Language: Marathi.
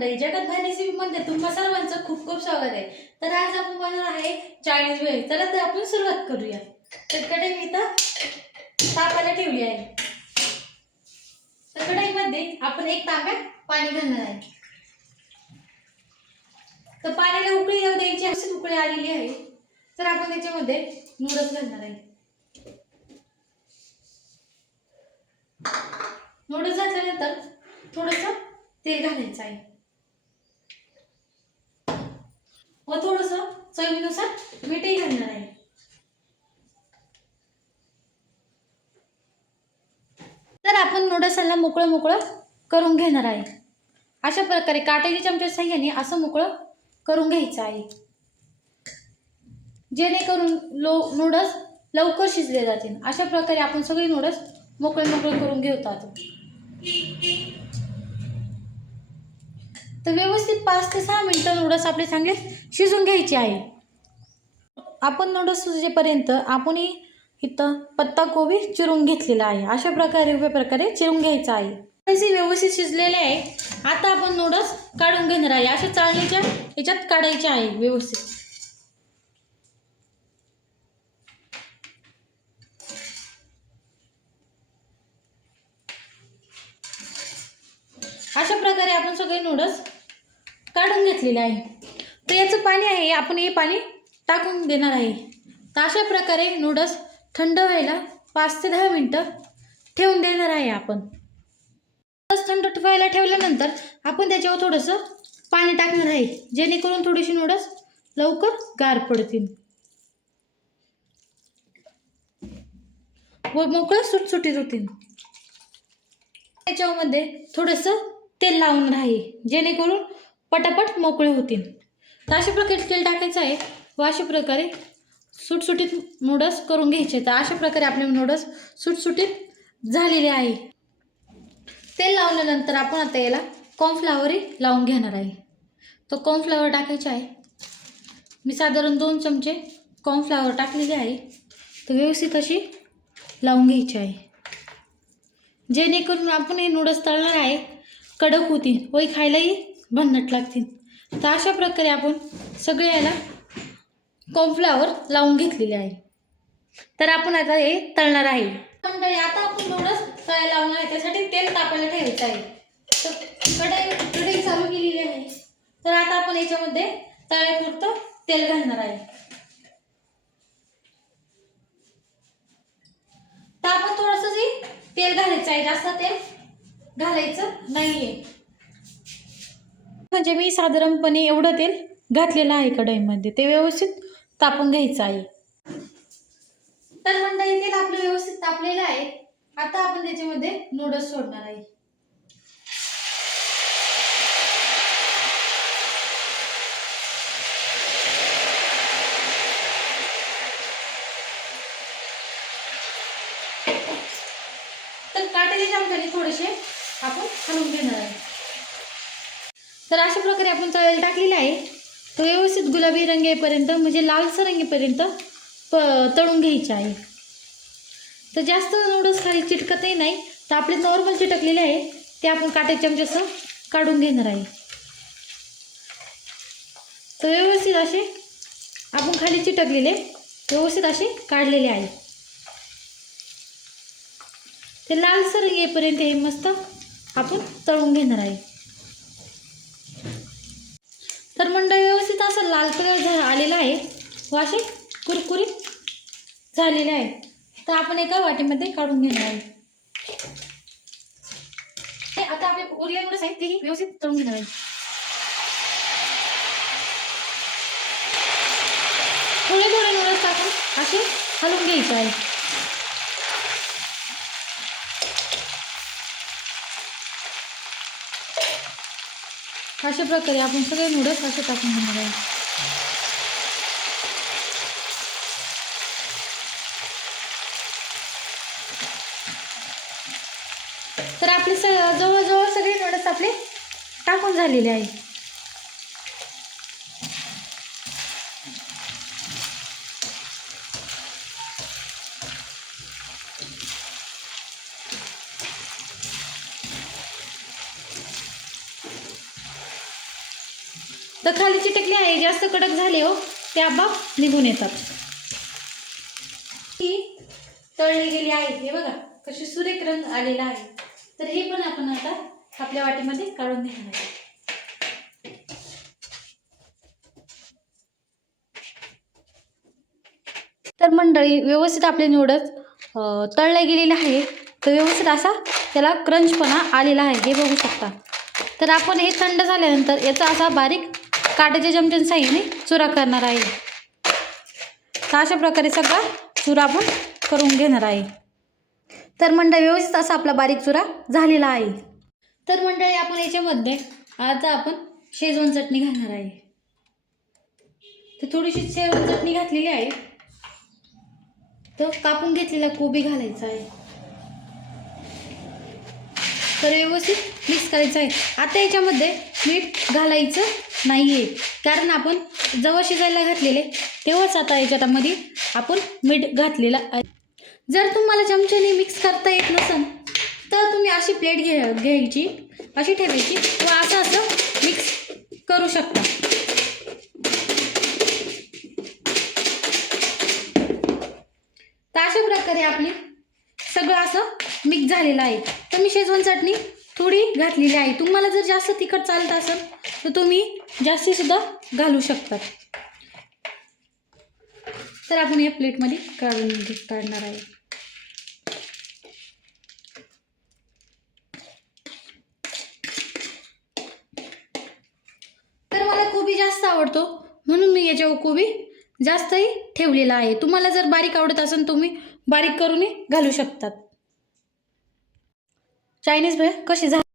मंडळी, जगत भाई रेसिपीमध्ये तुम्हा सर्वांचं खूप खूप स्वागत आहे। तर आज आपण बनवणार आहे चायनीज व्हेज। चला तर आपण सुरुवात करूया। तर कढई मी इथं तापायला ठेवली आहे। तर कढईमध्ये आपण एक तांब्या पाणी घालणार आहे। तर पाण्याला उकळी येऊ द्यायची, अशी उकळी आलेली आहे। तर आपण त्याच्यामध्ये नूडल्स घालणार आहे। नूडल्स घातल्यानंतर थोडंसं तेल घालायचं आहे व थोडंसं चवीनुसार मीठही घालणार आहे। तर आपण नूडल्सला मोकळं करून घेणार आहे। अशा प्रकारे काटेच्या चमच्याच्या साहाय्याने असं मोकळं करून घ्यायचं आहे, जेणेकरून नूडल्स लवकर शिजले जातील। अशा प्रकारे आपण सगळे नूडल्स मोकळे करून घेतात। तर व्यवस्थित 5 ते 6 मिनिटं नूडल्स आपले चांगले शिजून घ्यायचे आहे। आपण नूडल्स शिजेपर्यंत आपण इथं पत्ताकोबी चिरून घेतलेला आहे। अशा प्रकारे चिरून घ्यायचा आहे। हे व्यवस्थित शिजलेले आहे। आता आपण नूडल्स काढून घेणार आहे। अशा चाळणीच्या याच्यात काढायचे आहे व्यवस्थित। अशा प्रकारे आपण सगळे नूडल्स काढून घेतलेले आहे। तर याचं पाणी आहे, आपण हे पाणी टाकून देणार आहे। तर अशा प्रकारे नूडल्स थंड व्हायला 5 ते 10 मिनिटं ठेवून देणार आहे। आपण नूडल्स थंड व्हायला ठेवल्यानंतर आपण त्याच्यावर थोडंसं पाणी टाकणार आहे, जेणेकरून थोडीशी नूडल्स लवकर गार पडतील व मोकळं सुटसुटीत होतील। त्याच्यामध्ये थोडंसं तेल लावणार आहे, जेणेकरून पटापट मोकळे होतील। तर अशा प्रकारे तेल टाकायचं आहे व अशा प्रकारे सुटसुटीत नूडल्स करून घ्यायचे। तर अशा प्रकारे आपले नूडल्स सुटसुटीत झालेले आहे। तेल लावल्यानंतर आपण आता याला कॉर्नफ्लॉवरही लावून घेणार आहे। तो कॉर्नफ्लॉवर टाकायचा आहे। मी साधारण 2 चमचे कॉर्नफ्लॉवर टाकलेले आहे। तर व्यवस्थित अशी लावून घ्यायची आहे, जेणेकरून आपण हे नूडल्स तळणार आहे कडक होतील व खायलाही भन्नाट लागतील। तर अशा प्रकारे आपण सगळे याला कॉर्नफ्लॉवर लावून घेतलेले आहे। तर आपण आता हे तळणार आहे। मंडळी, आता आपण नूडल्स तळायला लावणार आहे, त्यासाठी तेल तापायला ठेवायचं आहे। तर कढई चालू केलेली आहे। तर आता आपण याच्यामध्ये तळ्यापुरतं तेल घालणार आहे। तर आपण थोडंसं तेल घालायचं आहे, जास्त तेल घालायचं नाहीये। म्हणजे मी साधारणपणे एवढं तेल घातलेलं आहे कढईमध्ये, ते व्यवस्थित तापून घ्यायचं आहे। तर मंडळी, तेल आपलं व्यवस्थित तापलेलं आहे। आता आपण त्याच्यामध्ये नूडल्स सोडणार आहे। तर काटेच्या चमच्याने थोडेसे आपण हलवून घेणार आहे। तर अशा प्रकारे आपण तळायला टाकलेलं आहे। तो व्यवस्थित गुलाबी रंग येईपर्यंत, म्हणजे लालसर रंग येईपर्यंत तळून घ्यायचे आहे। तर जास्त नूडल्स खाली चिटकतही नाही, तर आपले नॉर्मल चिटकलेले आहे ते आपण काटेच्या चमच्यासह काढून घेणार आहे। तर व्यवस्थित असे आपण खाली चिटकलेले व्यवस्थित असे काढलेले आहे। ते लालसर रंग येईपर्यंत हे मस्त आपण तळून घेणार आहे। तर मंडळी, व्यवस्थित असं लाल कलर आलेला आहे व असे कुरकुरीत झालेले आहे। तर आपण एका वाटीमध्ये काढून घेणार आहे। आता आपले उरलेले नूडल्स आहेत तेही व्यवस्थित तळून घेणार आहे। थोडे नूडल्स टाकून असे हलवून घ्यायचे आहे। अशा प्रकारे आपण सगळे नूडल्स असे टाकून घेणार आहे। तर आपले जवळजवळ सगळे नूडल्स आपले टाकून झालेले आहे। तर खाली चिटकली आहे, जास्त कडक झाले हो त्या आपोआप निघून येतात. ही तळली गेली आहे, हे बघा कशी सुरेख रंग आलेला आहे. तर हे पण आपण आता आपल्या वाटीमध्ये काढून घेणार आहे. तर मंडळी व्यवस्थित आपले नूडल्स तळले गेलेले आहे. तर व्यवस्थित असा त्याला क्रंचपणा आलेला आहे, हे बघू शकता. तर आपण हे थंड झाल्यानंतर याचा असा बारीक काट्याच्या चमच्याच्या साहाय्याने चुरा करणार आहे. तर अशा प्रकारे सगळा चुरा आपण करून घेणार आहे. तर मंडळी व्यवस्थित असा आपला बारीक चुरा झालेला आहे. तर मंडळी आपण याच्यामध्ये आता आपण शेजवान चटणी घालणार आहे. तर थोडीशी शेजवान चटणी घातलेली आहे. तर कापून घेतलेला कोबी घालायचा आहे. तर व्यवस्थित मिक्स करायचं आहे. आता याच्यामध्ये मीठ घालायचं नाही आहे, कारण आपण जेव्हा शिजायला घातलेले तेव्हाच आता याच्यामध्ये आपण मीठ घातलेलं आहे. जर तुम्हाला चमच्याने मिक्स करता येत नसेल तर तुम्ही अशी प्लेट घ्यायची, अशी ठेवायची व असं मिक्स करू शकता. तर अशा प्रकारे आपली सगळं असं मिक्स झालेलं आहे. तर मी शेजवान चटणी थोडी घातलेली आहे. तुम्हाला जर जास्त तिखट चालत असेल तर तुम्ही जास्तीसुद्धा घालू शकता. तर आपण या प्लेटमध्ये काढणार आहे. तर मला कोबी जास्त आवडतो म्हणून मी याच्यावर कोबी जास्तही ठेवलेला आहे. तुम्हाला जर बारीक आवडत असेल तुम्ही बारीक करूनही घालू शकतात. चायनीज भेळ कशी झाली